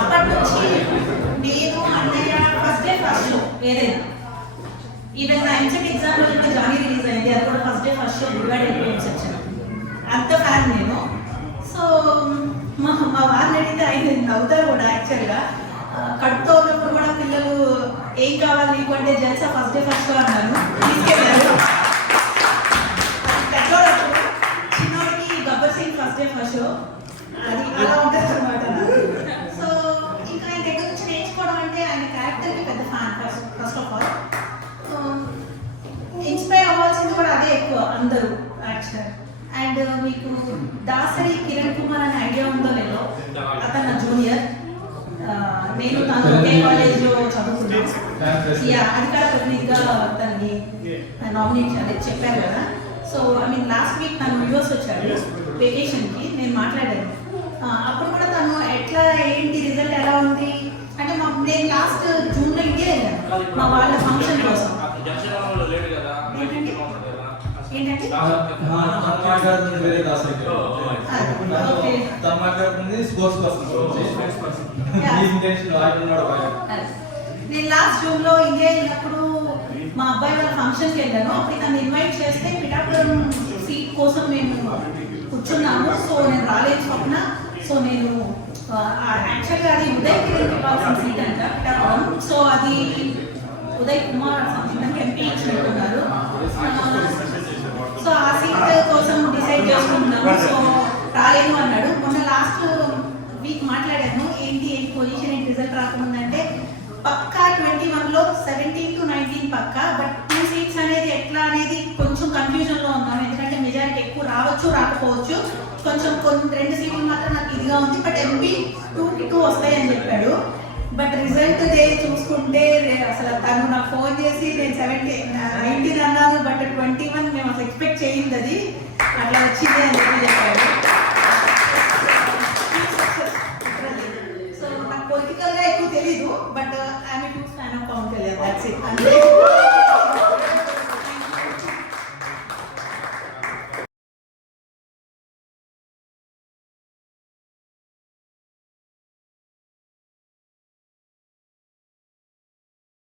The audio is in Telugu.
అప్పటి నుంచి నేను అన్నయ్య ఫస్ట్ డే ఫస్ట్ షో ఏదైనా ఈవెన్ నా ఎంసెట్ ఎగ్జామ్ రోజు జానీ రిలీజ్ అయింది, అది కూడా first day first show Gudivada వచ్చాను. అంత ఫ్యాన్ నేను. సో మా వారిని అడిగితే ఆయన నవ్వుతారు కూడా. యాక్చువల్గా కడుపుతో ఉన్నప్పుడు కూడా పిల్లలు ఏం కావాలి నీకు అంటే జల్సా ఫస్ట్ డే ఫస్ట్ షో అన్నాను, తీసుకెళ్ళారు. చిన్నోడికి Gabbar Singh first day first show, అది అలా ఉంటుంది అనమాట. సో ఇంకా ఆయన దగ్గర నుంచి నేర్చుకోవడం అంటే ఆయన క్యారెక్టర్కి పెద్ద fan first of all. Inspire అవ్వాల్సింది కూడా అదే ఎక్కువ అందరూ యాక్చువల్. అండ్ మీకు దాసరి కిరణ్ కుమార్ అనే ఐడియా ఉందో లేదో, అతను నా జూనియర్. నేను తను ఒకే కాలేజ్లో చదువుకున్నాను. అధికార ప్రతినిధిగా తనని నామినేట్ అదే చెప్పారు కదా. So I mean last week తను యూఎస్ వచ్చాడు వెకేషన్కి, నేను మాట్లాడాను. అప్పుడు కూడా తను ఎట్లా ఏంటి రిజల్ట్ ఎలా ఉంది అంటే నేను లాస్ట్ జూన్లో ఇండియా వెళ్ళాను మా వాళ్ళ ఫంక్షన్ కోసం. ఏంటంటే నేను లాస్ట్ జూన్ లో ఇండియా వెళ్ళినప్పుడు మా అబ్బాయి వాళ్ళ ఫంక్షన్కి వెళ్ళాను. అప్పుడు తను ఇన్వైట్ చేస్తే పిఠాపురం సీట్ కోసం మేము కూర్చున్నాము. సో నేను రాలేదు స్వప్న. సో నేను యాక్చువల్గా అది ఉదయ్ కిరణ్ ఇవ్వాల్సిన సీట్ అంట పిఠాపురం. సో అది ఉదయ్ కుమార్ సంథింగ్ ఎంపీ ఇచ్చినట్టున్నారు. సో ఆ సీట్ కోసం డిసైడ్ చేసుకుంటున్నాము. సో రాలేను అన్నాడు. మొన్న లాస్ట్ వీక్ మాట్లాడాను, ఏంటి పొజిషన్ ఏంటి రిజల్ట్ రాకముందంటే పక్కా 21లో 17 to 19 పక్కా. బట్ 2 సీట్స్ అనేది ఎట్లా అనేది కొంచెం కన్ఫ్యూజన్లో ఉన్నాం. ఎందుకంటే మెజారిటీ ఎక్కువ రావచ్చు రాకపోవచ్చు. కొంచెం 2 సీట్లు మాత్రం నాకు ఇదిగా ఉంది. బట్ ఎంపీ 2కి 2 వస్తాయని చెప్పాడు. బట్ రిజల్ట్ డే చూసుకుంటే అసలు తను నాకు ఫోన్ చేసి నేను 19 అన్నాను, బట్